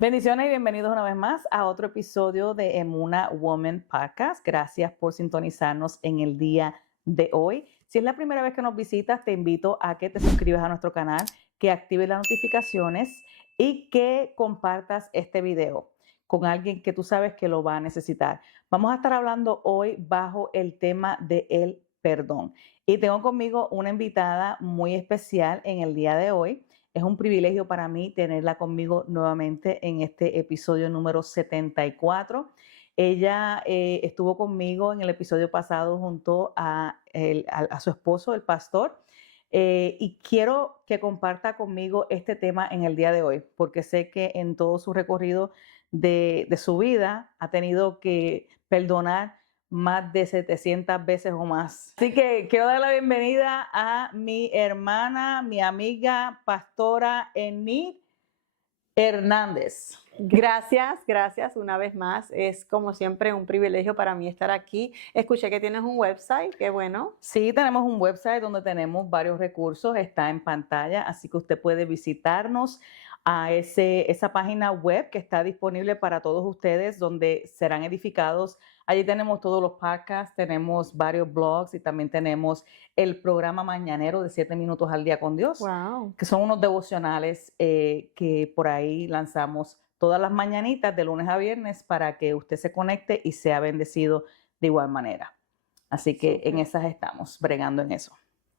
Bendiciones y bienvenidos una vez más a otro episodio de Emuna Woman Podcast. Gracias por sintonizarnos en el día de hoy. Si es la primera vez que nos visitas, te invito a que te suscribas a nuestro canal, que actives las notificaciones y que compartas este video con alguien que tú sabes que lo va a necesitar. Vamos a estar hablando hoy bajo el tema del perdón. Y tengo conmigo una invitada muy especial en el día de hoy. Es un privilegio para mí tenerla conmigo nuevamente en este episodio número 74. Ella estuvo conmigo en el episodio pasado junto a su esposo, el pastor, y quiero que comparta conmigo este tema en el día de hoy, porque sé que en todo su recorrido de su vida ha tenido que perdonar más de 700 veces o más. Así que quiero dar la bienvenida a mi hermana, mi amiga, pastora Enid Hernández. Gracias una vez más. Es como siempre un privilegio para mí estar aquí. Escuché que tienes un website, qué bueno. Sí, tenemos un website donde tenemos varios recursos, está en pantalla, así que usted puede visitarnos a esa página web que está disponible para todos ustedes, donde serán edificados. Allí tenemos todos los podcasts, tenemos varios blogs y también tenemos el programa mañanero de 7 minutos al día con Dios, Wow. que son unos devocionales que por ahí lanzamos todas las mañanitas de lunes a viernes para que usted se conecte y sea bendecido de igual manera. Así que Súper. en esas estamos, bregando en eso.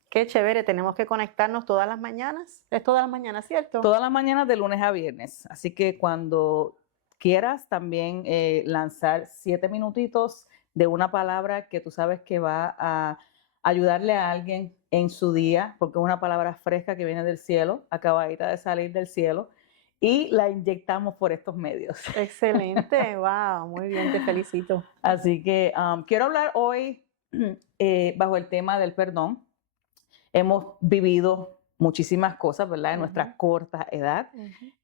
Qué chévere, tenemos que conectarnos todas las mañanas. Es todas las mañanas, ¿cierto? Todas las mañanas de lunes a viernes. Así que cuando quieras también lanzar 7 minutitos de una palabra que tú sabes que va a ayudarle a alguien en su día, porque es una palabra fresca que viene del cielo, acabadita de salir del cielo, y la inyectamos por estos medios. Excelente, wow, muy bien, te felicito. Así que quiero hablar hoy bajo el tema del perdón. Hemos vivido muchísimas cosas, ¿verdad? En nuestra corta edad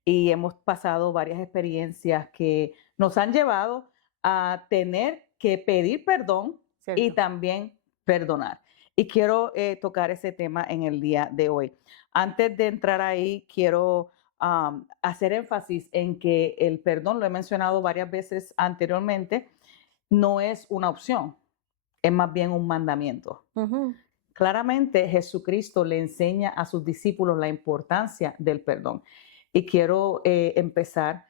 y hemos pasado varias experiencias que nos han llevado a tener que pedir perdón Cierto. y también perdonar. Y quiero tocar ese tema en el día de hoy. Antes de entrar ahí, quiero hacer énfasis en que el perdón, lo he mencionado varias veces anteriormente, no es una opción, es más bien un mandamiento. Claramente Jesucristo le enseña a sus discípulos la importancia del perdón. Y quiero empezar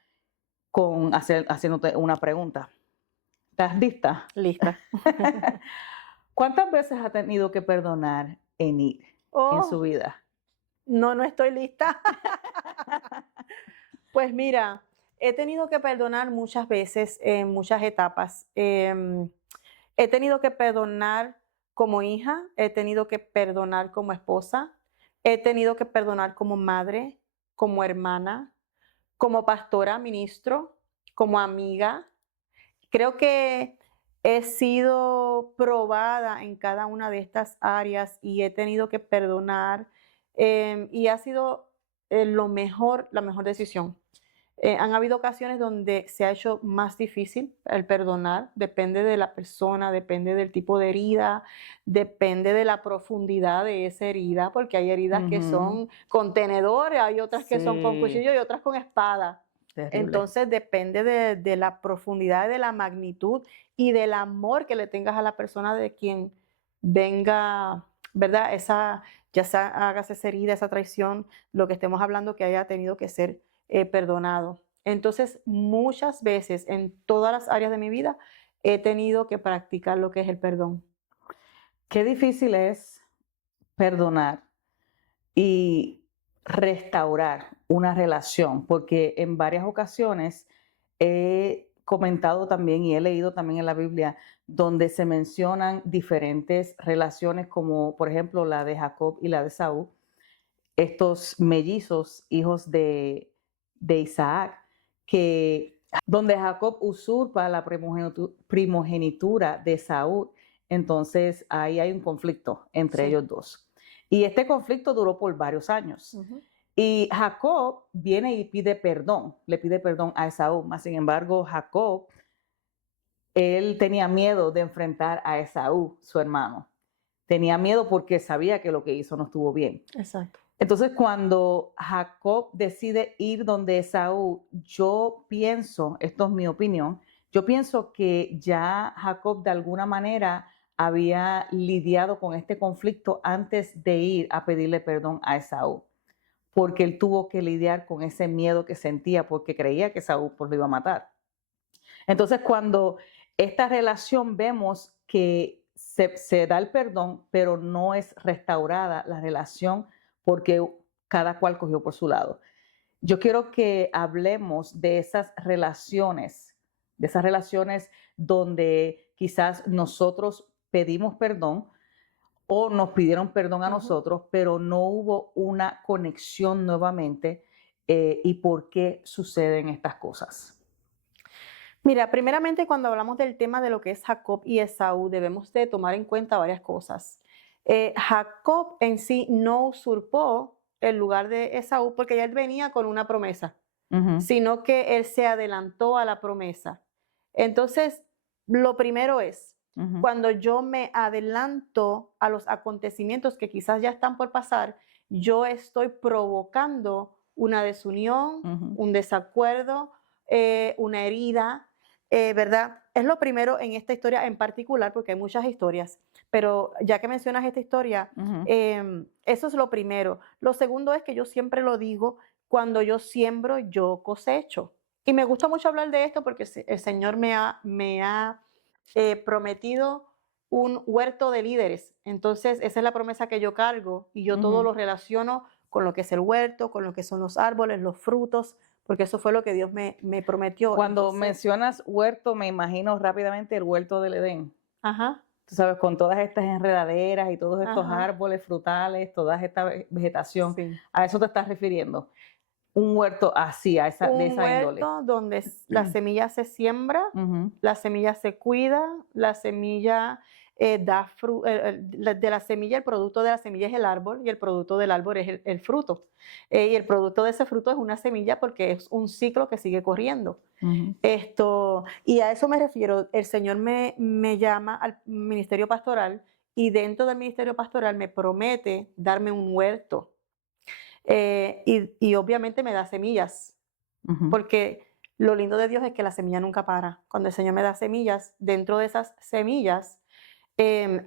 con haciéndote una pregunta. ¿Estás lista? Lista. ¿Cuántas veces ha tenido que perdonar Enid en su vida? No estoy lista. Pues mira, he tenido que perdonar muchas veces en muchas etapas. He tenido que perdonar como hija, he tenido que perdonar como esposa, he tenido que perdonar como madre, como hermana, como pastora, ministro, como amiga. Creo que he sido probada en cada una de estas áreas y he tenido que perdonar y ha sido la mejor decisión. Han habido ocasiones donde se ha hecho más difícil el perdonar, depende de la persona, depende del tipo de herida, depende de la profundidad de esa herida, porque hay heridas que son con tenedores, hay otras que son con cuchillo y otras con espada. Terrible. Entonces depende de la profundidad, de la magnitud y del amor que le tengas a la persona de quien venga, ¿verdad? Ya sea hagas esa herida, esa traición, lo que estemos hablando que haya tenido que ser perdonado. Entonces, muchas veces en todas las áreas de mi vida he tenido que practicar lo que es el perdón. Qué difícil es perdonar y restaurar una relación, porque en varias ocasiones he comentado también y he leído también en la Biblia donde se mencionan diferentes relaciones como por ejemplo la de Jacob y la de Esaú, estos mellizos hijos de Isaac, que donde Jacob usurpa la primogenitura de Esaú, entonces ahí hay un conflicto entre ellos dos. Y este conflicto duró por varios años. Y Jacob viene y pide perdón, le pide perdón a Esaú. Mas, sin embargo, Jacob, él tenía miedo de enfrentar a Esaú, su hermano. Tenía miedo porque sabía que lo que hizo no estuvo bien. Exacto. Entonces, cuando Jacob decide ir donde Esaú, yo pienso, esto es mi opinión, yo pienso que ya Jacob de alguna manera había lidiado con este conflicto antes de ir a pedirle perdón a Esaú, porque él tuvo que lidiar con ese miedo que sentía porque creía que Esaú pues, lo iba a matar. Entonces, cuando esta relación vemos que se da el perdón, pero no es restaurada la relación porque cada cual cogió por su lado. Yo quiero que hablemos de esas relaciones donde quizás nosotros pedimos perdón o nos pidieron perdón a Ujú. nosotros, pero no hubo una conexión nuevamente y por qué suceden estas cosas. Mira, primeramente cuando hablamos del tema de lo que es Jacob y Esaú, debemos de tomar en cuenta varias cosas. Jacob en sí no usurpó el lugar de Esaú porque ya él venía con una promesa, Ujú, sino que él se adelantó a la promesa. Entonces, lo primero es, ujú, cuando yo me adelanto a los acontecimientos que quizás ya están por pasar, yo estoy provocando una desunión, ujú. un desacuerdo, una herida, ¿verdad? Es lo primero en esta historia en particular, porque hay muchas historias, pero ya que mencionas esta historia, Ujú, eso es lo primero. Lo segundo es que yo siempre lo digo, cuando yo siembro, yo cosecho. Y me gusta mucho hablar de esto porque el Señor me ha prometido un huerto de líderes. Entonces, esa es la promesa que yo cargo y yo todo ujú. lo relaciono con lo que es el huerto, con lo que son los árboles, los frutos, porque eso fue lo que Dios me prometió. Cuando Entonces, mencionas huerto, me imagino rápidamente el huerto del Edén. ajá, Tú sabes, con todas estas enredaderas y todos estos ajá, árboles frutales, toda esta vegetación, sí. ¿a eso te estás refiriendo? Un huerto así, de Un esa índole. huerto donde la semilla se siembra, Ujú, la semilla se cuida, la semilla da fruto, de la semilla, el producto de la semilla es el árbol y el producto del árbol es el fruto. Y el producto de ese fruto es una semilla porque es un ciclo que sigue corriendo. ujú, Y a eso me refiero, el Señor me llama al ministerio pastoral y dentro del ministerio pastoral me promete darme un huerto. Y obviamente me da semillas, ujú, porque lo lindo de Dios es que la semilla nunca para. Cuando el Señor me da semillas, dentro de esas semillas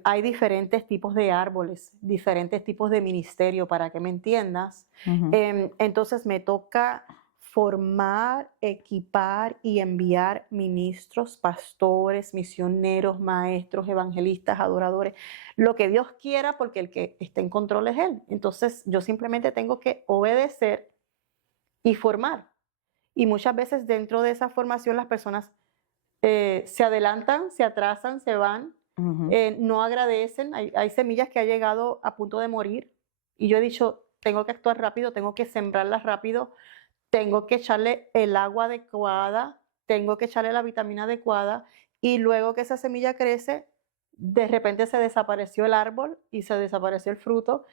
hay diferentes tipos de árboles, diferentes tipos de ministerio, para que me entiendas. ujú. Entonces me toca formar, equipar y enviar ministros, pastores, misioneros, maestros, evangelistas, adoradores, lo que Dios quiera, porque el que está en control es Él. Entonces yo simplemente tengo que obedecer y formar. Y muchas veces dentro de esa formación las personas se adelantan, se atrasan, se van, Ujú, no agradecen. Hay semillas que han llegado a punto de morir y yo he dicho, tengo que actuar rápido, tengo que sembrarlas rápido, tengo que echarle el agua adecuada, tengo que echarle la vitamina adecuada y luego que esa semilla crece, de repente se desapareció el árbol y se desapareció el fruto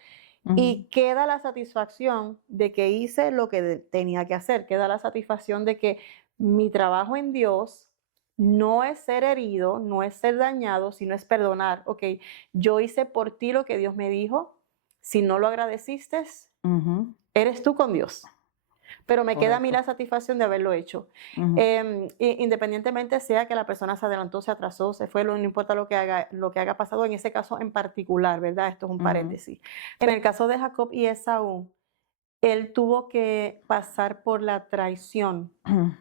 ujú. y queda la satisfacción de que hice lo que tenía que hacer, queda la satisfacción de que mi trabajo en Dios no es ser herido, no es ser dañado, sino es perdonar. Ok, yo hice por ti lo que Dios me dijo, si no lo agradeciste, Ujú, eres tú con Dios, pero me queda a mí correcto. la satisfacción de haberlo hecho. Ujú, Independientemente sea que la persona se adelantó, se atrasó, se fue, no importa lo que haya pasado en ese caso en particular, ¿verdad? Esto es un ujú, paréntesis. En el caso de Jacob y Esaú, él tuvo que pasar por la traición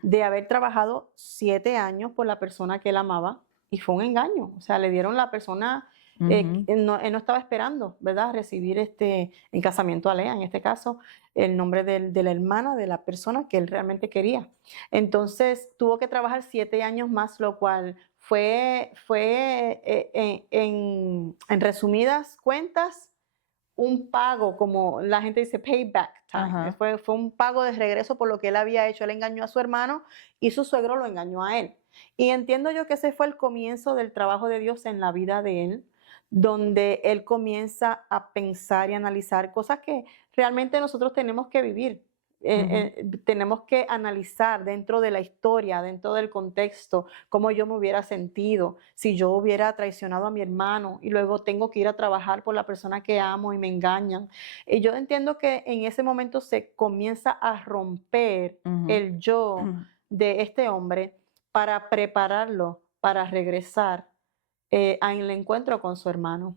de haber trabajado 7 años por la persona que él amaba y fue un engaño. O sea, le dieron la persona, ujú, él no estaba esperando, ¿verdad? Recibir en casamiento a Lea, en este caso, el nombre de la hermana de la persona que él realmente quería. Entonces, tuvo que trabajar 7 años más, lo cual fue en resumidas cuentas, un pago, como la gente dice, payback time. ajá. Fue un pago de regreso por lo que él había hecho. Él engañó a su hermano y su suegro lo engañó a él. Y entiendo yo que ese fue el comienzo del trabajo de Dios en la vida de él, donde él comienza a pensar y analizar cosas que realmente nosotros tenemos que vivir. Tenemos que analizar dentro de la historia, dentro del contexto, cómo yo me hubiera sentido si yo hubiera traicionado a mi hermano y luego tengo que ir a trabajar por la persona que amo y me engañan. Y yo entiendo que en ese momento se comienza a romper Ujú. el yo de este hombre para prepararlo para regresar al encuentro con su hermano.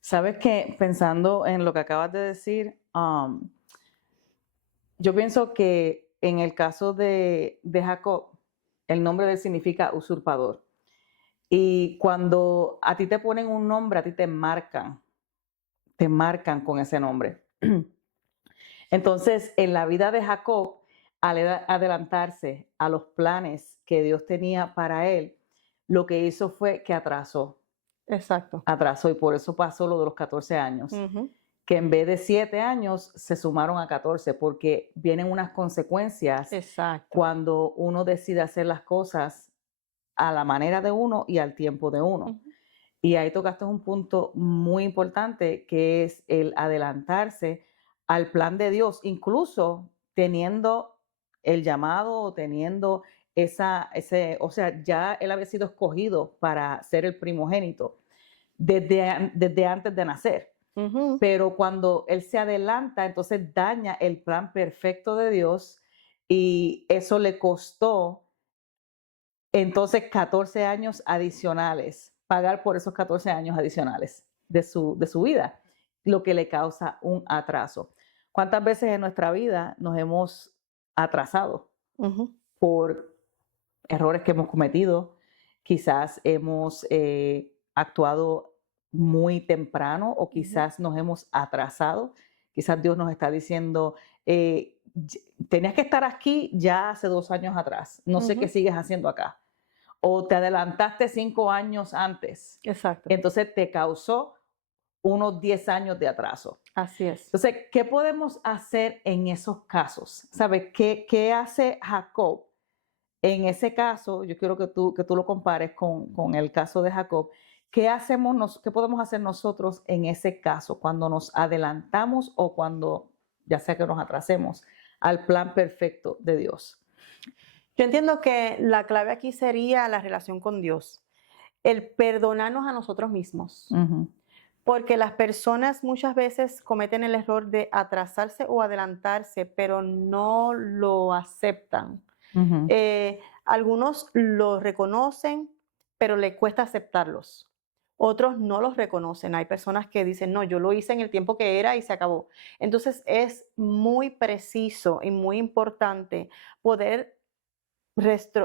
Sabes que pensando en lo que acabas de decir, yo pienso que en el caso de Jacob, el nombre de él significa usurpador. Y cuando a ti te ponen un nombre, a ti te marcan con ese nombre. Entonces, en la vida de Jacob, al adelantarse a los planes que Dios tenía para él, lo que hizo fue que Exacto. atrasó y por eso pasó lo de los 14 años, Ujú. que en vez de 7 años se sumaron a 14 porque vienen unas consecuencias Exacto. cuando uno decide hacer las cosas a la manera de uno y al tiempo de uno. Ujú. Y ahí tocaste un punto muy importante que es el adelantarse al plan de Dios, incluso teniendo el llamado o teniendo o sea, ya él había sido escogido para ser el primogénito desde antes de nacer. Ujú. Pero cuando él se adelanta, entonces daña el plan perfecto de Dios y eso le costó entonces 14 años adicionales, pagar por esos 14 años adicionales de su vida, lo que le causa un atraso. ¿Cuántas veces en nuestra vida nos hemos atrasado Ujú. por errores que hemos cometido? Quizás hemos actuado muy temprano o Ujú. quizás nos hemos atrasado. Quizás Dios nos está diciendo, tenías que estar aquí ya hace 2 años atrás. No sé qué Ujú. sigues haciendo acá. O te adelantaste 5 años antes. Exacto. Entonces te causó unos 10 años de atraso. Así es. Entonces, ¿qué podemos hacer en esos casos? ¿Sabes qué hace Jacob? En ese caso, yo quiero que tú lo compares con el caso de Jacob. ¿Qué podemos hacer nosotros en ese caso cuando nos adelantamos o cuando, ya sea que nos atrasemos, al plan perfecto de Dios? Yo entiendo que la clave aquí sería la relación con Dios, el perdonarnos a nosotros mismos, Ujú, porque las personas muchas veces cometen el error de atrasarse o adelantarse, pero no lo aceptan. ujú, Algunos lo reconocen, pero le cuesta aceptarlos. Otros no los reconocen. Hay personas que dicen, no, yo lo hice en el tiempo que era y se acabó. Entonces es muy preciso y muy importante poder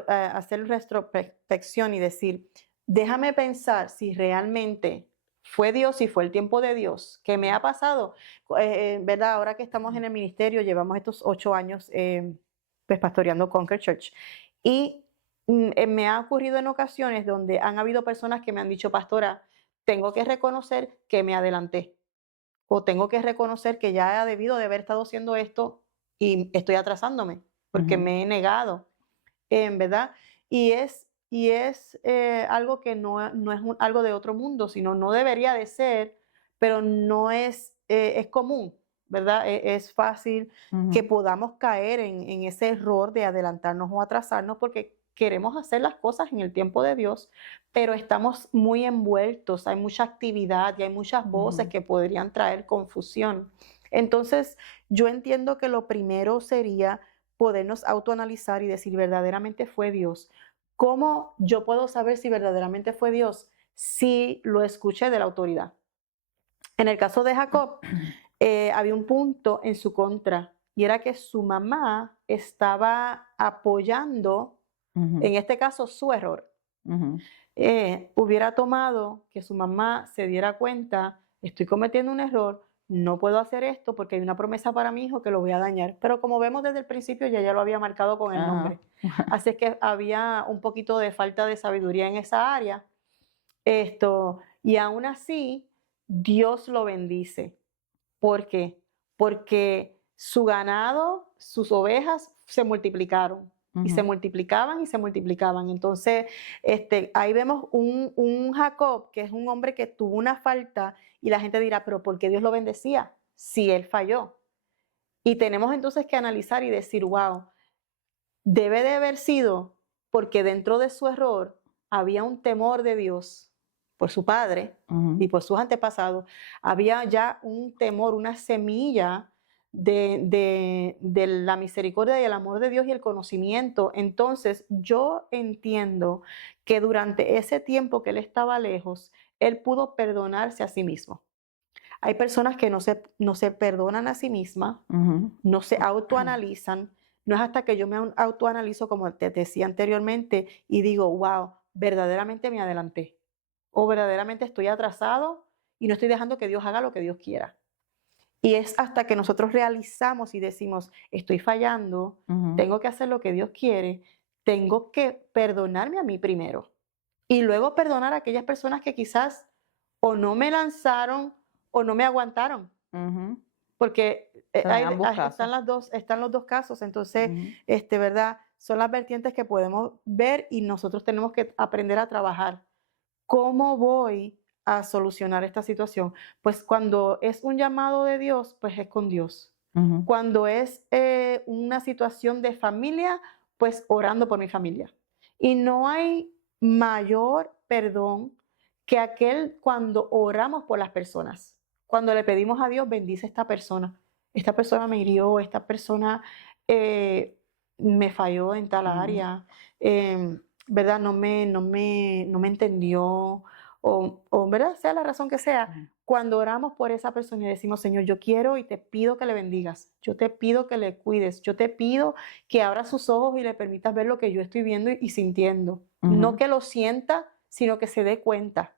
hacer retrospección y decir, déjame pensar si realmente fue Dios, si fue el tiempo de Dios, ¿qué me ha pasado? ¿Verdad? Ahora que estamos en el ministerio, llevamos estos 8 años pues pastoreando Conquer Church y me ha ocurrido en ocasiones donde han habido personas que me han dicho, pastora, tengo que reconocer que me adelanté o tengo que reconocer que ya he debido de haber estado haciendo esto y estoy atrasándome porque ujú, me he negado. ¿Verdad? Y es algo que no es algo de otro mundo, sino no debería de ser, pero no es, es común, ¿verdad? Es fácil que ujú. podamos caer en ese error de adelantarnos o atrasarnos porque queremos hacer las cosas en el tiempo de Dios, pero estamos muy envueltos, hay mucha actividad y hay muchas voces Ujú, que podrían traer confusión. Entonces, yo entiendo que lo primero sería podernos autoanalizar y decir, ¿verdaderamente fue Dios? ¿Cómo yo puedo saber si verdaderamente fue Dios? Si lo escuché de la autoridad. En el caso de Jacob, había un punto en su contra y era que su mamá estaba apoyando, ujú, en este caso, su error. ujú, Hubiera tomado que su mamá se diera cuenta, estoy cometiendo un error, no puedo hacer esto porque hay una promesa para mi hijo que lo voy a dañar. Pero como vemos desde el principio, ya lo había marcado con el ajá. nombre. Así es que había un poquito de falta de sabiduría en esa área. Y aún así, Dios lo bendice. ¿Por qué? Porque su ganado, sus ovejas se multiplicaron y se Ujú, multiplicaban y se multiplicaban. Entonces, ahí vemos un Jacob que es un hombre que tuvo una falta y la gente dirá, pero ¿por qué Dios lo bendecía si él falló? Y tenemos entonces que analizar y decir, wow, debe de haber sido porque dentro de su error había un temor de Dios por su padre y por sus antepasados. Había ya un temor, una semilla de la misericordia y el amor de Dios y el conocimiento. Entonces, yo entiendo que durante ese tiempo que él estaba lejos, él pudo perdonarse a sí mismo. Hay personas que no se perdonan a sí mismas, no se autoanalizan. No es hasta que yo me autoanalizo, como te decía anteriormente, y digo, wow, verdaderamente me adelanté. O verdaderamente estoy atrasado y no estoy dejando que Dios haga lo que Dios quiera. Y es hasta que nosotros realizamos y decimos, estoy fallando, tengo que hacer lo que Dios quiere, tengo que perdonarme a mí primero. Y luego perdonar a aquellas personas que quizás o no me lanzaron o no me aguantaron. Porque están los dos casos. Entonces, ¿verdad? Son las vertientes que podemos ver y nosotros tenemos que aprender a trabajar. ¿Cómo voy a solucionar esta situación? Pues cuando es un llamado de Dios, pues es con Dios. Cuando es una situación de familia, pues orando por mi familia. Y no hay mayor perdón que aquel cuando oramos por las personas. Cuando le pedimos a Dios, bendice a esta persona. Esta persona me hirió, esta persona me falló en tal área, ¿verdad? No me entendió, o ¿verdad? Sea la razón que sea. Cuando oramos por esa persona y decimos, Señor, yo quiero y te pido que le bendigas, yo te pido que le cuides, yo te pido que abra sus ojos y le permitas ver lo que yo estoy viendo y sintiendo. No que lo sienta, sino que se dé cuenta,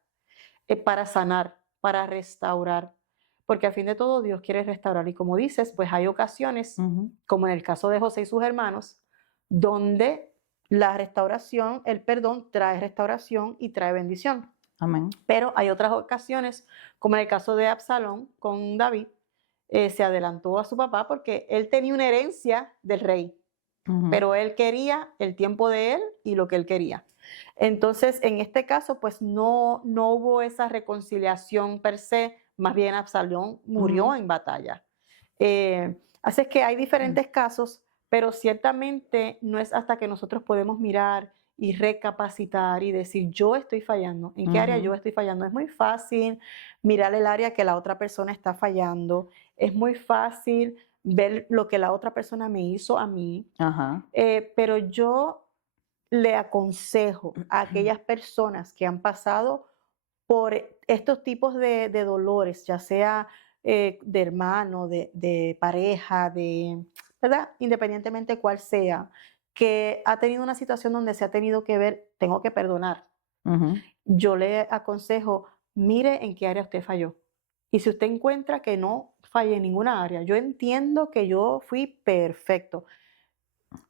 para sanar, para restaurar. Porque al fin de todo Dios quiere restaurar. Y como dices, pues hay ocasiones, como en el caso de José y sus hermanos, donde la restauración, el perdón trae restauración y trae bendición. Amén. Pero hay otras ocasiones, como en el caso de Absalón con David, se adelantó a su papá porque él tenía una herencia del rey, pero él quería el tiempo de él y lo que él quería. Entonces, en este caso, pues no hubo esa reconciliación per se, más bien Absalón murió en batalla. Así es que hay diferentes casos, pero ciertamente no es hasta que nosotros podemos mirar y recapacitar y decir, yo estoy fallando. ¿En qué área yo estoy fallando? Es muy fácil mirar el área que la otra persona está fallando. Es muy fácil ver lo que la otra persona me hizo a mí. Pero yo le aconsejo a aquellas personas que han pasado por estos tipos de dolores, ya sea de hermano, de pareja, ¿verdad? Independientemente cuál sea, que ha tenido una situación donde se ha tenido que ver, tengo que perdonar. Yo le aconsejo, mire en qué área usted falló. Y si usted encuentra que no fallé en ninguna área, yo entiendo que yo fui perfecto.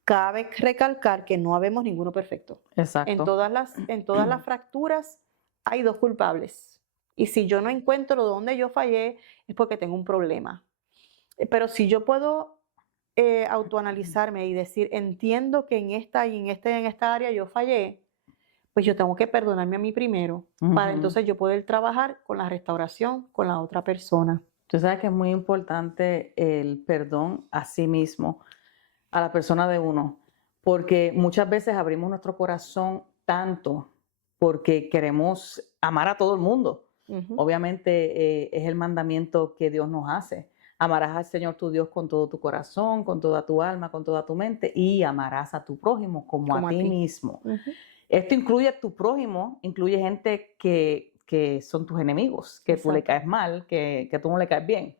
Cabe recalcar que no habemos ninguno perfecto. Exacto. En todas las fracturas hay dos culpables. Y si yo no encuentro dónde yo fallé, es porque tengo un problema. Pero si yo puedo autoanalizarme y decir, entiendo que en esta y en esta área yo fallé, pues yo tengo que perdonarme a mí primero, para entonces yo poder trabajar con la restauración con la otra persona. Tú sabes que es muy importante el perdón a sí mismo, a la persona de uno, porque muchas veces abrimos nuestro corazón tanto porque queremos amar a todo el mundo. Obviamente es el mandamiento que Dios nos hace. Amarás al Señor tu Dios con todo tu corazón, con toda tu alma, con toda tu mente, y amarás a tu prójimo como a ti mismo. Esto incluye a tu prójimo, incluye gente que son tus enemigos, que tú le caes mal, que tú no le caes bien.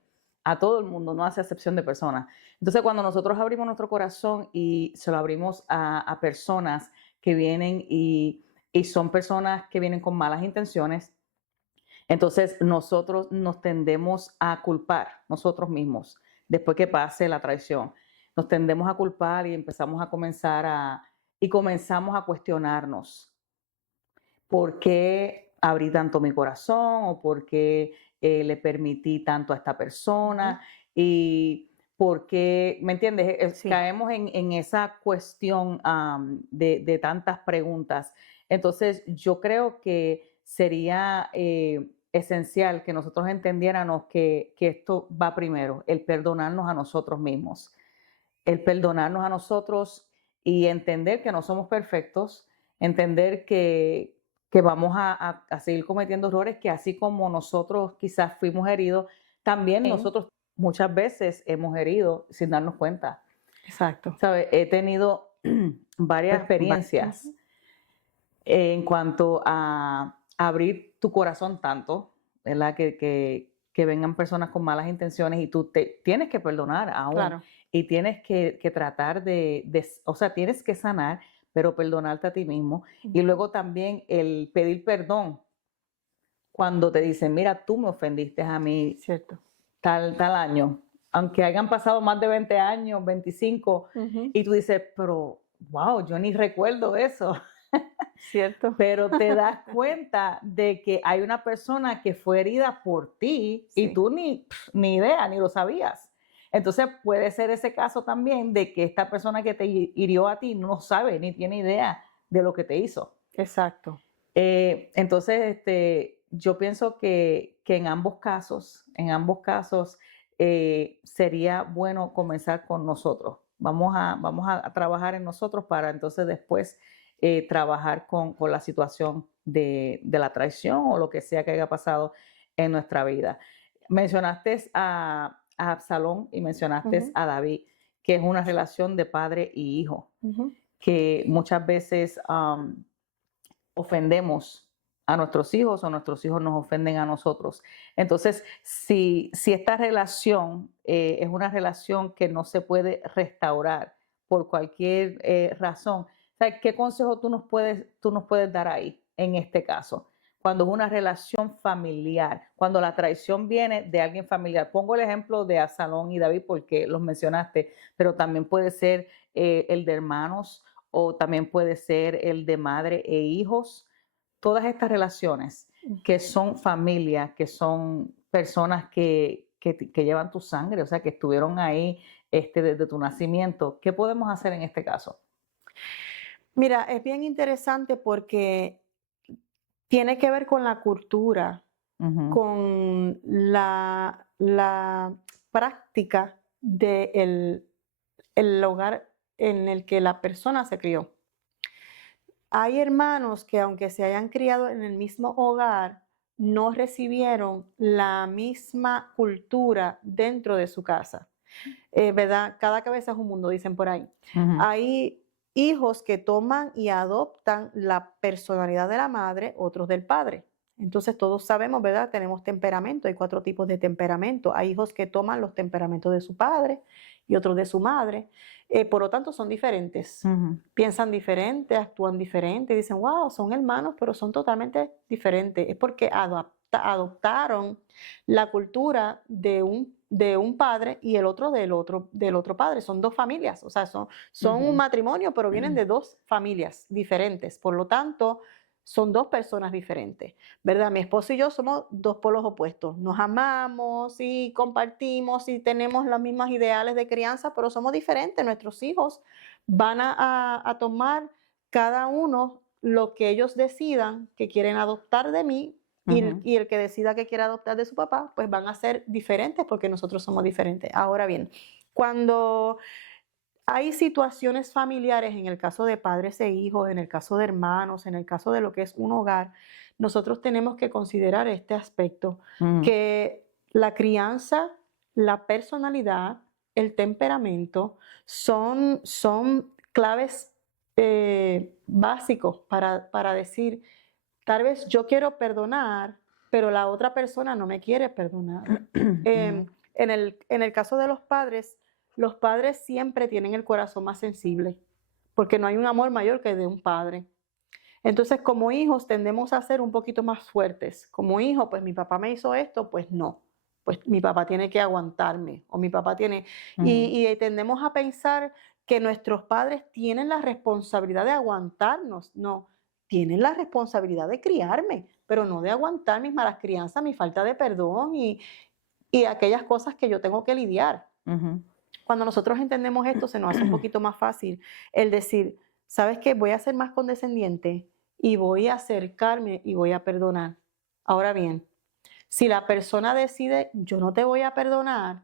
A todo el mundo, no hace excepción de personas. Entonces, cuando nosotros abrimos nuestro corazón y se lo abrimos a personas que vienen y son personas que vienen con malas intenciones, entonces nosotros nos tendemos a culpar nosotros mismos después que pase la traición. Nos tendemos a culpar y empezamos a comenzamos a cuestionarnos. ¿Por qué abrí tanto mi corazón? ¿O por qué le permití tanto a esta persona? Y por qué, ¿me entiendes? Sí. Caemos en esa cuestión de tantas preguntas. Entonces, yo creo que sería esencial que nosotros entendiéramos que esto va primero, el perdonarnos a nosotros mismos, el perdonarnos a nosotros y entender que no somos perfectos, entender que vamos a seguir cometiendo errores, que así como nosotros quizás fuimos heridos, también Sí, nosotros muchas veces hemos herido sin darnos cuenta. exacto. ¿Sabe? He tenido varias experiencias Ujú. en cuanto a abrir tu corazón tanto, ¿verdad? Que vengan personas con malas intenciones y tú te tienes que perdonar aún Claro. y tienes que tratar o sea, tienes que sanar, pero perdonarte a ti mismo. Y Ujú. luego también el pedir perdón cuando te dicen, mira, tú me ofendiste a mí Cierto. tal año, aunque hayan pasado más de 20 años, 25, Ujú. y tú dices, pero wow, yo ni recuerdo eso. Cierto. Pero te das cuenta de que hay una persona que fue herida por ti y Sí, tú ni idea, ni lo sabías. Entonces puede ser ese caso también de que esta persona que te hirió a ti no sabe ni tiene idea de lo que te hizo. exacto. Entonces, yo pienso que en ambos casos sería bueno comenzar con nosotros. Vamos a trabajar en nosotros para entonces después trabajar con la situación de la traición o lo que sea que haya pasado en nuestra vida. Mencionaste a Absalón y mencionaste Ujú, a David, que es una relación de padre y hijo, ujú. que muchas veces ofendemos a nuestros hijos o nuestros hijos nos ofenden a nosotros. Entonces, si esta relación es una relación que no se puede restaurar por cualquier razón, ¿sabes? ¿Qué consejo tú nos puedes dar ahí en este caso? Cuando es una relación familiar, cuando la traición viene de alguien familiar. Pongo el ejemplo de Absalón y David porque los mencionaste, pero también puede ser el de hermanos o también puede ser el de madre e hijos. Todas estas relaciones que son familia, que son personas que llevan tu sangre, o sea, que estuvieron ahí desde tu nacimiento. ¿Qué podemos hacer en este caso? Mira, es bien interesante porque tiene que ver con la cultura, Ujú, con la práctica del el hogar en el que la persona se crió. Hay hermanos que aunque se hayan criado en el mismo hogar, no recibieron la misma cultura dentro de su casa. ¿Verdad? Cada cabeza es un mundo, dicen por ahí. ujú, Hay hijos que toman y adoptan la personalidad de la madre, otros del padre. Entonces todos sabemos, ¿verdad? Tenemos temperamento, hay 4 tipos de temperamento. Hay hijos que toman los temperamentos de su padre y otros de su madre. Por lo tanto, son diferentes. ujú, Piensan diferente, actúan diferente, dicen, wow, son hermanos, pero son totalmente diferentes. Es porque adoptaron la cultura de un padre y el otro del otro padre. Son 2 familias, o sea, son un ujú, matrimonio, pero vienen de 2 familias diferentes. Por lo tanto, son 2 personas diferentes, ¿verdad? Mi esposo y yo somos 2 polos opuestos. Nos amamos y compartimos y tenemos las mismas ideales de crianza, pero somos diferentes. Nuestros hijos van a tomar cada uno lo que ellos decidan que quieren adoptar de mí ujú, y el que decida que quiera adoptar de su papá, pues van a ser diferentes porque nosotros somos diferentes. Ahora bien, cuando hay situaciones familiares, en el caso de padres e hijos, en el caso de hermanos, en el caso de lo que es un hogar, nosotros tenemos que considerar este aspecto, ujú, que la crianza, la personalidad, el temperamento son claves básicos para decir, tal vez yo quiero perdonar, pero la otra persona no me quiere perdonar. ujú, En el caso de los padres siempre tienen el corazón más sensible, porque no hay un amor mayor que el de un padre. Entonces, como hijos tendemos a ser un poquito más fuertes. Como hijo, pues mi papá me hizo esto, pues no. Pues mi papá tiene que aguantarme o mi papá tiene... ujú, Y tendemos a pensar que nuestros padres tienen la responsabilidad de aguantarnos. No, tienen la responsabilidad de criarme, pero no de aguantar mis malas crianzas, mi falta de perdón y aquellas cosas que yo tengo que lidiar. ujú. Cuando nosotros entendemos esto, se nos hace un poquito más fácil el decir, ¿sabes qué? Voy a ser más condescendiente y voy a acercarme y voy a perdonar. Ahora bien, Si la persona decide, yo no te voy a perdonar,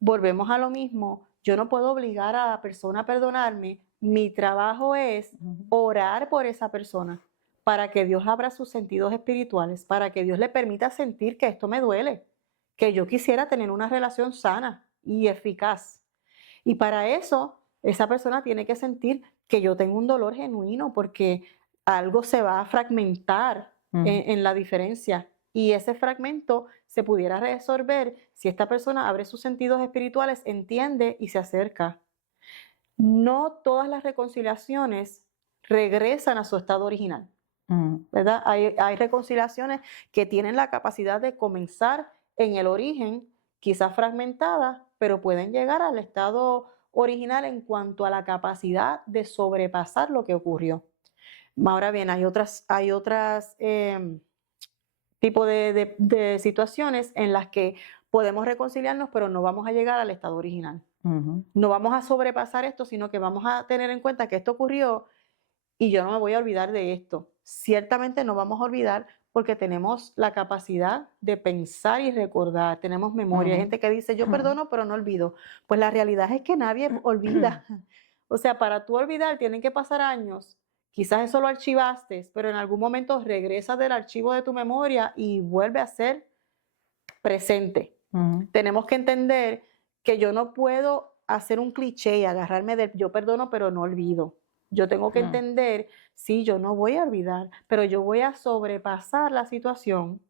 volvemos a lo mismo. Yo no puedo obligar a la persona a perdonarme. Mi trabajo es Ujú. orar por esa persona para que Dios abra sus sentidos espirituales, para que Dios le permita sentir que esto me duele, que yo quisiera tener una relación sana y eficaz. Y para eso, esa persona tiene que sentir que yo tengo un dolor genuino porque algo se va a fragmentar Ujú. en la diferencia. Y ese fragmento se pudiera resolver si esta persona abre sus sentidos espirituales, entiende y se acerca. No todas las reconciliaciones regresan a su estado original, Ujú. ¿verdad? Hay reconciliaciones que tienen la capacidad de comenzar en el origen, quizás fragmentadas, pero pueden llegar al estado original en cuanto a la capacidad de sobrepasar lo que ocurrió. Ahora bien, hay otras tipo de situaciones en las que podemos reconciliarnos, pero no vamos a llegar al estado original. Ujú. No vamos a sobrepasar esto, sino que vamos a tener en cuenta que esto ocurrió y yo no me voy a olvidar de esto. Ciertamente no vamos a olvidar porque tenemos la capacidad de pensar y recordar, tenemos memoria. Hay Ujú. gente que dice, yo perdono, pero no olvido. Pues la realidad es que nadie olvida. O sea, para tú olvidar tienen que pasar años. Quizás eso lo archivaste, pero en algún momento regresa del archivo de tu memoria y vuelve a ser presente. Ujú. Tenemos que entender que yo no puedo hacer un cliché y agarrarme del yo perdono, pero no olvido. Yo tengo que Ujú. entender, sí, yo no voy a olvidar, pero yo voy a sobrepasar la situación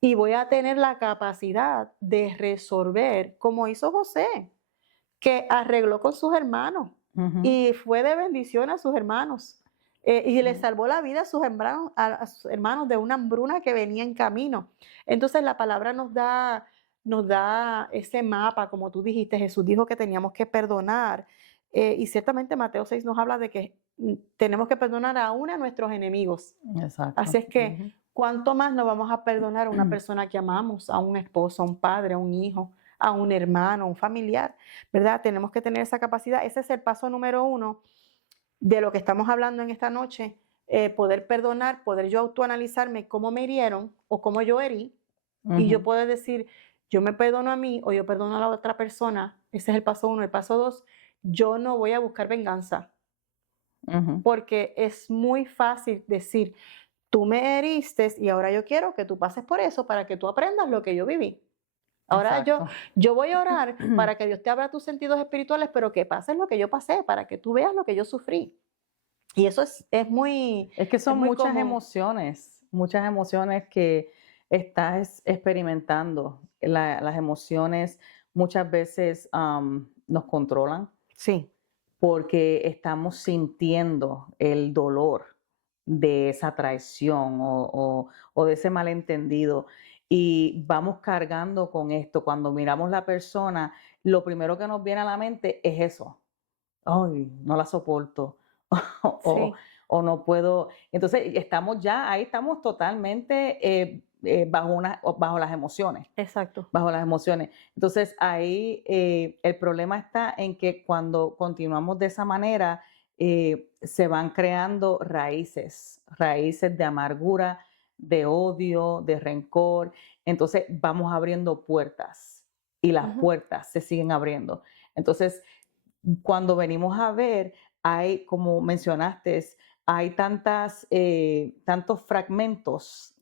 y voy a tener la capacidad de resolver, como hizo José, que arregló con sus hermanos Ujú. y fue de bendición a sus hermanos. Y le Ujú. salvó la vida a sus hermanos de una hambruna que venía en camino. Entonces la palabra nos da ese mapa, como tú dijiste, Jesús dijo que teníamos que perdonar. Y ciertamente Mateo 6 nos habla de que tenemos que perdonar aún a nuestros enemigos. Así Exacto. es que, Ujú. ¿cuánto más no vamos a perdonar a una persona que amamos, a un esposo, a un padre, a un hijo, a un hermano, a un familiar? ¿Verdad? Tenemos que tener esa capacidad. Ese es el paso número uno de lo que estamos hablando en esta noche. Poder perdonar, poder yo autoanalizarme cómo me hirieron o cómo yo herí y yo Ujú. puedo decir, yo me perdono a mí o yo perdono a la otra persona. Ese es el paso uno. El paso dos, yo no voy a buscar venganza Ujú. porque es muy fácil decir, tú me heriste y ahora yo quiero que tú pases por eso para que tú aprendas lo que yo viví. Ahora yo, Exacto. yo voy a orar para que Dios te abra tus sentidos espirituales, pero que pases lo que yo pasé, para que tú veas lo que yo sufrí. Y eso es muy, Es que es son muy común. muchas emociones que estás experimentando. Las emociones muchas veces nos controlan Sí, porque estamos sintiendo el dolor de esa traición o de ese malentendido y vamos cargando con esto. Cuando miramos la persona, lo primero que nos viene a la mente es eso. Ay, no la soporto. o, sí, o no puedo. Entonces, estamos ya, ahí estamos totalmente bajo las emociones, exacto. bajo las emociones. Entonces, ahí el problema está en que cuando continuamos de esa manera, se van creando raíces de amargura, de odio, de rencor. Entonces, vamos abriendo puertas y las Ujú, puertas se siguen abriendo. Entonces, cuando venimos a ver, hay, como mencionaste, hay tantos fragmentos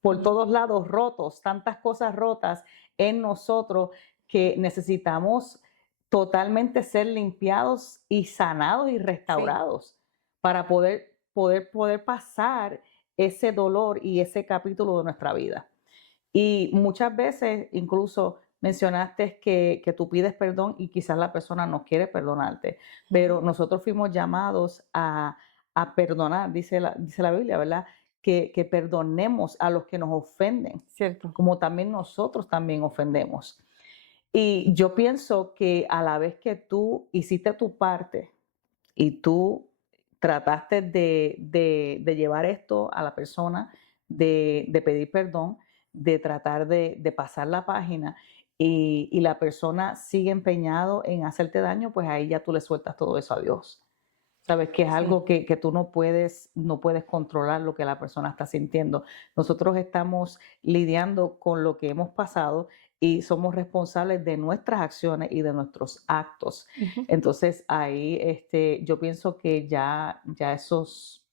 por ujú. todos lados rotos, tantas cosas rotas en nosotros que necesitamos totalmente ser limpiados y sanados y Sí, restaurados para poder pasar ese dolor y ese capítulo de nuestra vida. Y muchas veces incluso mencionaste que tú pides perdón y quizás la persona no quiere perdonarte, ujú, pero nosotros fuimos llamados a perdonar, dice la Biblia, ¿verdad? Que perdonemos a los que nos ofenden, cierto. como también nosotros también ofendemos. Y yo pienso que a la vez que tú hiciste tu parte y tú trataste de llevar esto a la persona, de pedir perdón, de tratar de pasar la página y la persona sigue empeñado en hacerte daño, pues ahí ya tú le sueltas todo eso a Dios. Sabes que es Sí. algo que tú no puedes controlar lo que la persona está sintiendo. Nosotros estamos lidiando con lo que hemos pasado y somos responsables de nuestras acciones y de nuestros actos. Ujú. Entonces ahí yo pienso que ya esos,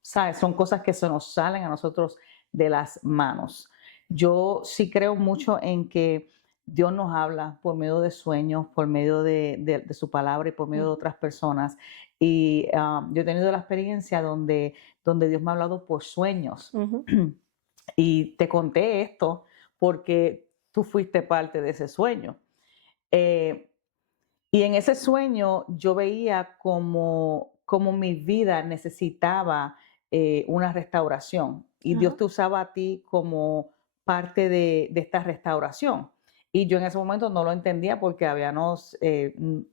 ¿sabes? Son cosas que se nos salen a nosotros de las manos. Yo sí creo mucho en que Dios nos habla por medio de sueños, por medio de su palabra y por medio de Ujú. otras personas. Y yo he tenido la experiencia donde Dios me ha hablado por sueños. Ujú. Y te conté esto porque tú fuiste parte de ese sueño. Eh, y en ese sueño yo veía como mi vida necesitaba una restauración. Y Dios Ajá. te usaba a ti como parte de esta restauración. Y yo en ese momento no lo entendía porque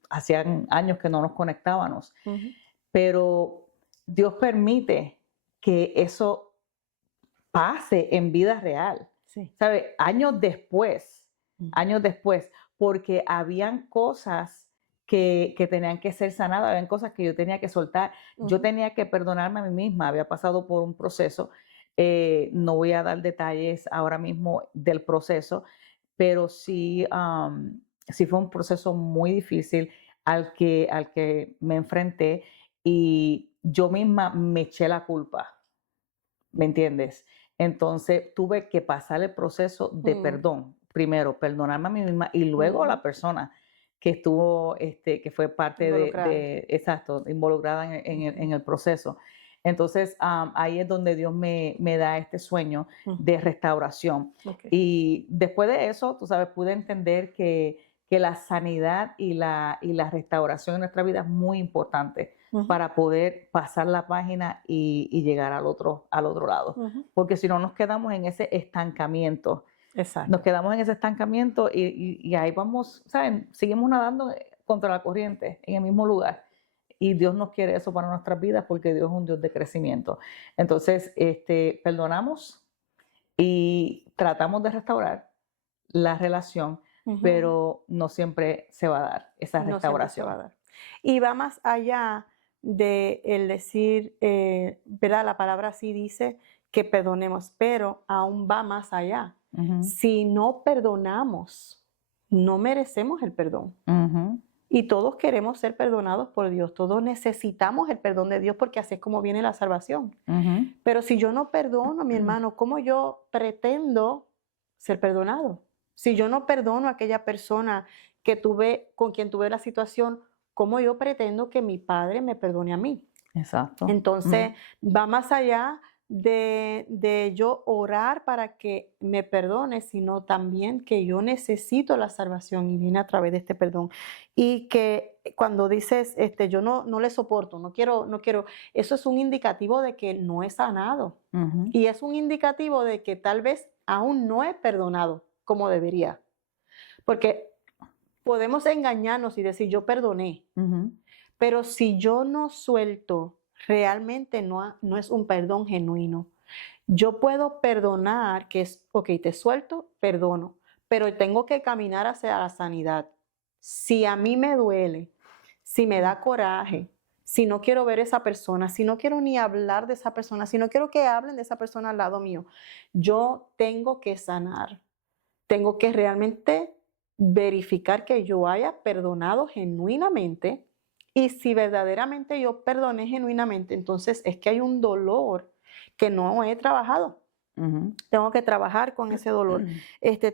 hacían años que no nos conectábamos. Ujú. Pero Dios permite que eso pase en vida real, Sí. ¿sabe? Ujú. Años después, porque habían cosas que tenían que ser sanadas, habían cosas que yo tenía que soltar, yo Ujú. tenía que perdonarme a mí misma, había pasado por un proceso, no voy a dar detalles ahora mismo del proceso, pero sí fue un proceso muy difícil al que me enfrenté y yo misma me eché la culpa. ¿Me entiendes? Entonces tuve que pasar el proceso de Mm. perdón. Primero, perdonarme a mí misma y luego a Ujú. la persona que estuvo, que fue parte Involucrada. exacto, involucrada en el proceso. Entonces, ahí es donde Dios me da este sueño Ujú. de restauración. Ok. Y después de eso, tú sabes, pude entender que la sanidad y la restauración en nuestra vida es muy importante Ujú. para poder pasar la página y llegar al otro lado. Ujú. Porque si no nos quedamos en ese estancamiento, nos Exacto. quedamos en ese estancamiento y ahí vamos, ¿saben? Seguimos nadando contra la corriente en el mismo lugar. Y Dios nos quiere eso para nuestras vidas porque Dios es un Dios de crecimiento. Entonces, perdonamos y tratamos de restaurar la relación, Ujú. pero no siempre se va a dar esa No siempre se va restauración. a dar. Y va más allá de el decir, ¿verdad? La palabra sí dice que perdonemos, pero aún va más allá. Ujú, Si no perdonamos, no merecemos el perdón. ujú, Y todos queremos ser perdonados por Dios, todos necesitamos el perdón de Dios porque así es como viene la salvación. ujú. Pero si yo no perdono a mi hermano, ¿cómo yo pretendo ser perdonado? Si yo no perdono a aquella persona con quien tuve la situación, ¿cómo yo pretendo que mi padre me perdone a mí? Exacto. Entonces, va más allá de yo orar para que me perdone, sino también que yo necesito la salvación y viene a través de este perdón. Y que cuando dices, yo no le soporto, no quiero, eso es un indicativo de que no he sanado. Ujú, Y es un indicativo de que tal vez aún no he perdonado como debería. Porque podemos engañarnos y decir, yo perdoné, ujú, pero si yo no suelto, realmente no es un perdón genuino. Yo puedo perdonar, que es, ok, te suelto, perdono, pero tengo que caminar hacia la sanidad. Si a mí me duele, si me da coraje, si no quiero ver a esa persona, si no quiero ni hablar de esa persona, si no quiero que hablen de esa persona al lado mío, yo tengo que sanar. Tengo que realmente verificar que yo haya perdonado genuinamente y si verdaderamente yo perdoné genuinamente, entonces es que hay un dolor que no he trabajado. ujú. Tengo que trabajar con ese dolor.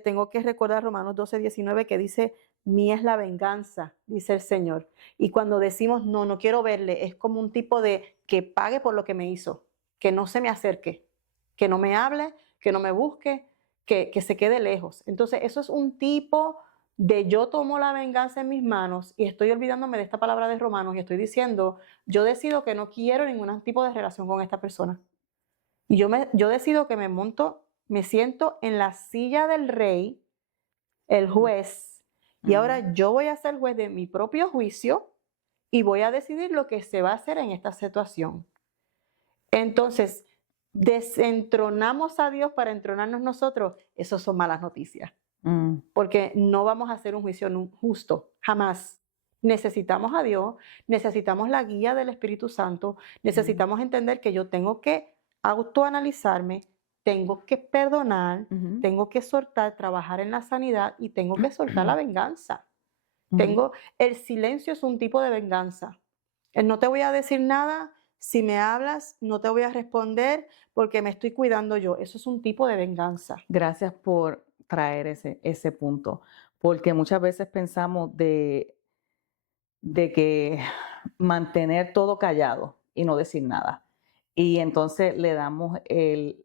Tengo que recordar Romanos 12:19 que dice, mía es la venganza, dice el Señor. Y cuando decimos, no quiero verle, es como un tipo de que pague por lo que me hizo, que no se me acerque, que no me hable, que no me busque, que se quede lejos. Entonces, eso es un tipo de yo tomo la venganza en mis manos y estoy olvidándome de esta palabra de Romanos y estoy diciendo, yo decido que no quiero ningún tipo de relación con esta persona. Y yo decido que me siento en la silla del rey, el juez, y Ujú, ahora yo voy a ser juez de mi propio juicio y voy a decidir lo que se va a hacer en esta situación. Entonces, desentronamos a Dios para entronarnos nosotros, eso son malas noticias, mm, porque no vamos a hacer un juicio justo, jamás. necesitamos a Dios, necesitamos la guía del Espíritu Santo, necesitamos entender que yo tengo que autoanalizarme, tengo que perdonar, Ujú, tengo que soltar, trabajar en la sanidad y tengo que soltar la venganza. ujú. Tengo, el silencio es un tipo de venganza. El no te voy a decir nada, si me hablas, no te voy a responder porque me estoy cuidando yo. Eso es un tipo de venganza. Gracias por traer ese punto, porque muchas veces pensamos de que mantener todo callado y no decir nada. Y entonces le damos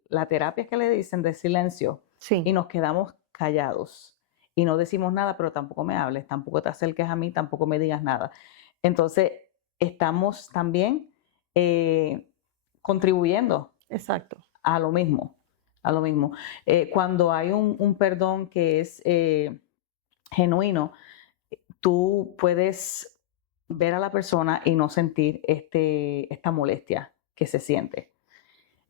la terapia que le dicen de silencio y Sí, nos quedamos callados y no decimos nada, pero tampoco me hables, tampoco te acerques a mí, tampoco me digas nada. Entonces, estamos también eh, contribuyendo exacto. a lo mismo, a lo mismo. Cuando hay un perdón que es genuino, tú puedes ver a la persona y no sentir esta molestia que se siente.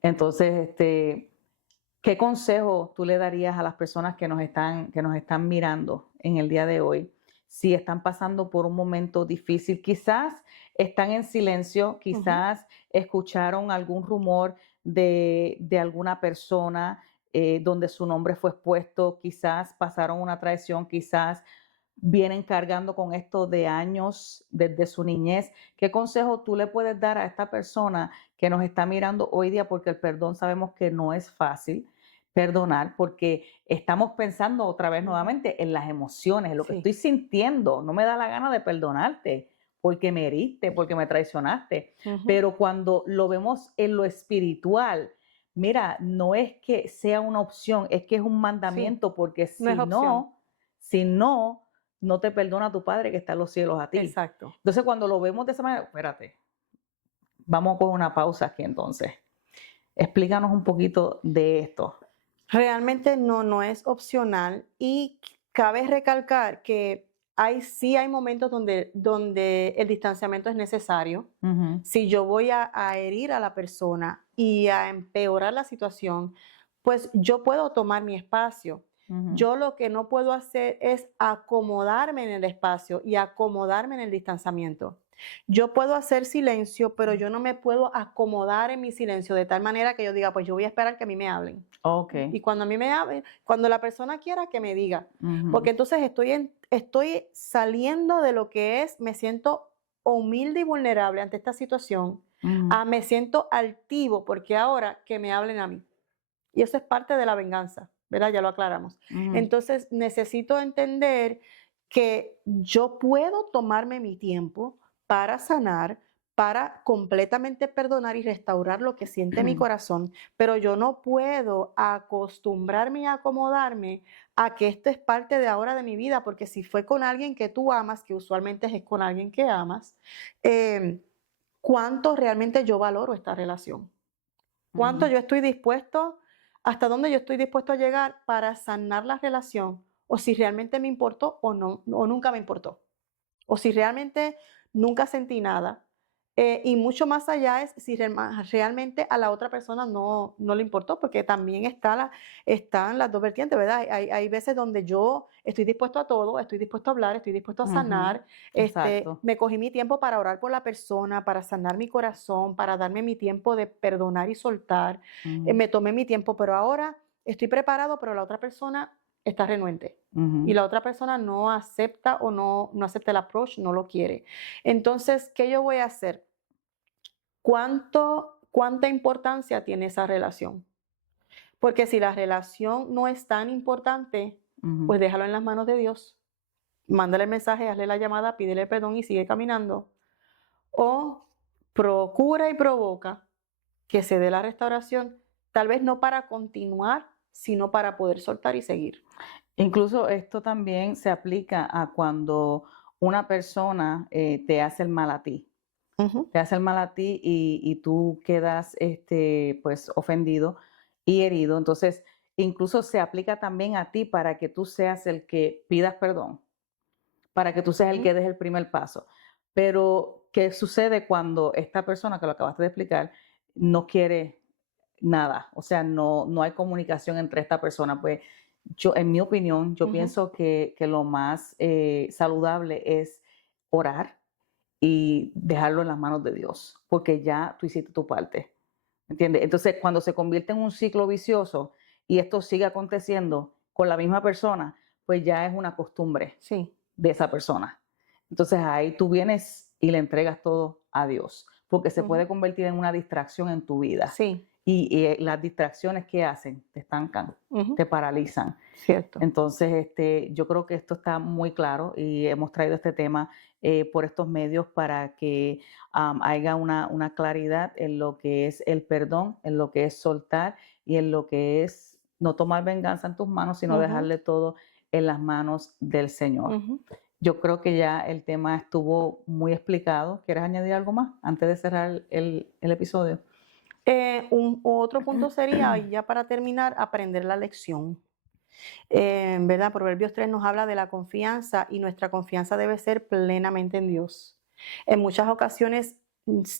Entonces, ¿qué consejo tú le darías a las personas que nos están mirando en el día de hoy? Si están pasando por un momento difícil, quizás están en silencio, Ujú. quizás escucharon algún rumor de alguna persona donde su nombre fue expuesto, quizás pasaron una traición, quizás vienen cargando con esto de años desde su niñez. ¿Qué consejo tú le puedes dar a esta persona que nos está mirando hoy día? Porque el perdón sabemos que no es fácil perdonar porque estamos pensando otra vez Ujú. nuevamente en las emociones, en lo que Sí. estoy sintiendo. No me da la gana de perdonarte porque me heriste, porque me traicionaste. Ujú. Pero cuando lo vemos en lo espiritual, mira, no es que sea una opción, es que es un Sí, mandamiento porque no es opción. si no, no te perdona tu Padre que está en los cielos a ti. Exacto. Entonces, cuando lo vemos de esa manera, espérate, vamos con una pausa aquí entonces. Explícanos un poquito de esto. Realmente no es opcional y cabe recalcar que sí hay momentos donde el distanciamiento es necesario. Ujú, Si yo voy a herir a la persona y a empeorar la situación, pues yo puedo tomar mi espacio. ujú, Yo lo que no puedo hacer es acomodarme en el espacio y acomodarme en el distanciamiento. Yo puedo hacer silencio, pero yo no me puedo acomodar en mi silencio de tal manera que yo diga, pues yo voy a esperar que a mí me hablen. ok, Y cuando a mí me hablen, cuando la persona quiera que me diga, ujú, porque entonces estoy saliendo de lo que es, me siento humilde y vulnerable ante esta situación, ujú, a me siento altivo porque ahora que me hablen a mí. Y eso es parte de la venganza, ¿verdad? Ya lo aclaramos. ujú, Entonces necesito entender que yo puedo tomarme mi tiempo para sanar, para completamente perdonar y restaurar lo que siente mi corazón, pero yo no puedo acostumbrarme y acomodarme a que esto es parte de ahora de mi vida, porque si fue con alguien que tú amas, que usualmente es con alguien que amas, eh, ¿cuánto realmente yo valoro esta relación? ¿Cuánto ujú. yo estoy dispuesto, hasta dónde yo estoy dispuesto a llegar para sanar la relación? O si realmente me importó o no, o nunca me importó. O si realmente nunca sentí nada. Y mucho más allá es si realmente a la otra persona no le importó, porque también están las dos vertientes, ¿verdad? Hay veces donde yo estoy dispuesto a todo, estoy dispuesto a hablar, estoy dispuesto a Ujú, sanar. exacto. Me cogí mi tiempo para orar por la persona, para sanar mi corazón, para darme mi tiempo de perdonar y soltar. Ujú, Me tomé mi tiempo, pero ahora estoy preparado, pero la otra persona está renuente y ujú, la otra persona no acepta o no acepta el approach, no lo quiere. Entonces, ¿qué yo voy a hacer? ¿Cuánta importancia tiene esa relación? Porque si la relación no es tan importante, ujú. pues déjalo en las manos de Dios. Mándale el mensaje, hazle la llamada, pídele perdón y sigue caminando. O procura y provoca que se dé la restauración, tal vez no para continuar, sino para poder soltar y seguir. Incluso esto también se aplica a cuando una persona te hace el mal a ti. Ujú, Te hace el mal a ti y tú quedas pues ofendido y herido. Entonces, incluso se aplica también a ti para que tú seas el que pidas perdón, para que tú seas el ujú, que des el primer paso. Pero, ¿qué sucede cuando esta persona que lo acabaste de explicar no quiere nada? O sea, no hay comunicación entre esta persona. Pues yo, en mi opinión, yo ujú. pienso que lo más saludable es orar y dejarlo en las manos de Dios, porque ya tú hiciste tu parte, ¿entiendes? Entonces, cuando se convierte en un ciclo vicioso y esto sigue aconteciendo con la misma persona, pues ya es una costumbre Sí. de esa persona. Entonces ahí tú vienes y le entregas todo a Dios, porque se puede Ujú. convertir en una distracción en tu vida. Sí. Y las distracciones que hacen te estancan, Ujú. te paralizan. Cierto. Entonces, yo creo que esto está muy claro y hemos traído este tema por estos medios para que haya una claridad en lo que es el perdón, en lo que es soltar y en lo que es no tomar venganza en tus manos, sino Ujú. dejarle todo en las manos del Señor. Ujú. Yo creo que ya el tema estuvo muy explicado. ¿Quieres añadir algo más antes de cerrar el episodio? Otro punto sería, y ya para terminar, aprender la lección. ¿Verdad? Proverbios 3 nos habla de la confianza y nuestra confianza debe ser plenamente en Dios. En muchas ocasiones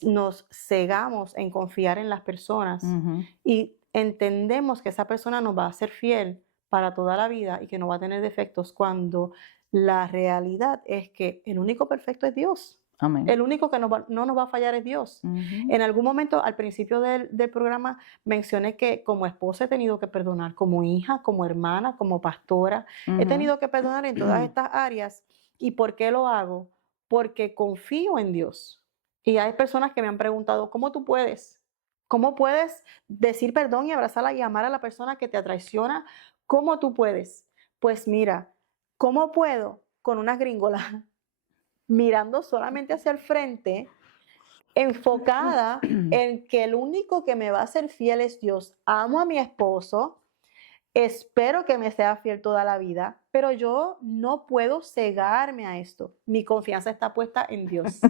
nos cegamos en confiar en las personas Ujú. y entendemos que esa persona nos va a ser fiel para toda la vida y que no va a tener defectos cuando la realidad es que el único perfecto es Dios. Amén. El único que no nos va a fallar es Dios. Ujú. En algún momento, al principio del programa, mencioné que como esposa he tenido que perdonar, como hija, como hermana, como pastora, he Ujú. tenido que perdonar en todas estas áreas. ¿Y por qué lo hago? Porque confío en Dios. Y hay personas que me han preguntado, ¿cómo tú puedes? ¿Cómo puedes decir perdón y abrazarla y amar a la persona que te traiciona? ¿Cómo tú puedes? Pues mira, ¿cómo puedo? Con una gringola, mirando solamente hacia el frente, enfocada en que el único que me va a ser fiel es Dios. Amo a mi esposo, espero que me sea fiel toda la vida, pero yo no puedo cegarme a esto. Mi confianza está puesta en Dios.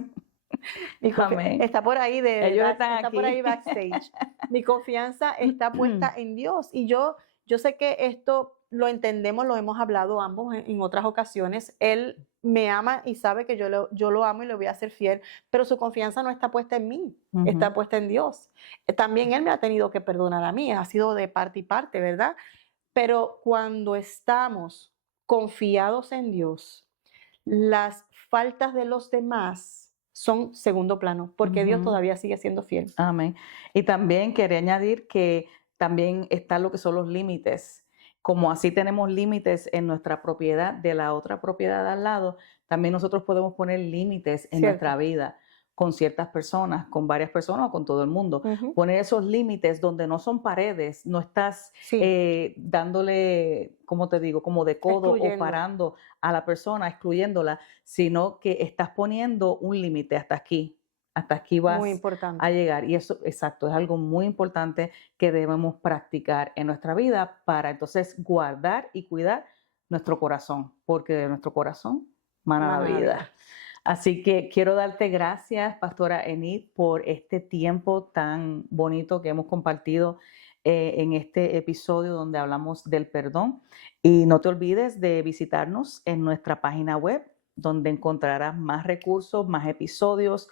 Amén. Está por ahí Ellos están está por ahí aquí. backstage. Mi confianza está puesta en Dios y yo sé que esto lo entendemos, lo hemos hablado ambos en otras ocasiones. Él me ama y sabe que yo lo amo y le voy a ser fiel, pero su confianza no está puesta en mí, está Ujú. puesta en Dios. También él me ha tenido que perdonar a mí, ha sido de parte y parte, ¿verdad? Pero cuando estamos confiados en Dios, las faltas de los demás son segundo plano, porque Dios Ujú. todavía sigue siendo fiel. Amén. Y también quería añadir que también está lo que son los límites. Como así tenemos límites en nuestra propiedad de la otra propiedad al lado, también nosotros podemos poner límites en Cierto. nuestra vida con ciertas personas, con varias personas o con todo el mundo. Ujú. Poner esos límites donde no son paredes, no estás Sí, dándole, como te digo, como de codo o excluyendo. parando a la persona, excluyéndola, sino que estás poniendo un límite hasta aquí. Hasta aquí Muy vas a importante. llegar. Y eso, exacto, es algo muy importante que debemos practicar en nuestra vida para entonces guardar y cuidar nuestro corazón, porque de nuestro corazón mana la Mana la vida. vida. Así que quiero darte gracias, Pastora Enid, por este tiempo tan bonito que hemos compartido en este episodio donde hablamos del perdón. Y no te olvides de visitarnos en nuestra página web, donde encontrarás más recursos, más episodios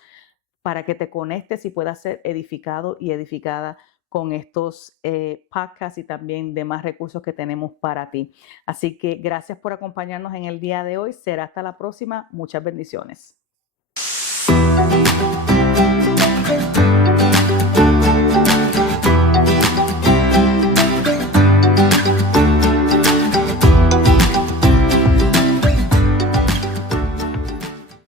para que te conectes y puedas ser edificado y edificada con estos podcasts y también demás recursos que tenemos para ti. Así que gracias por acompañarnos en el día de hoy. Será hasta la próxima. Muchas bendiciones.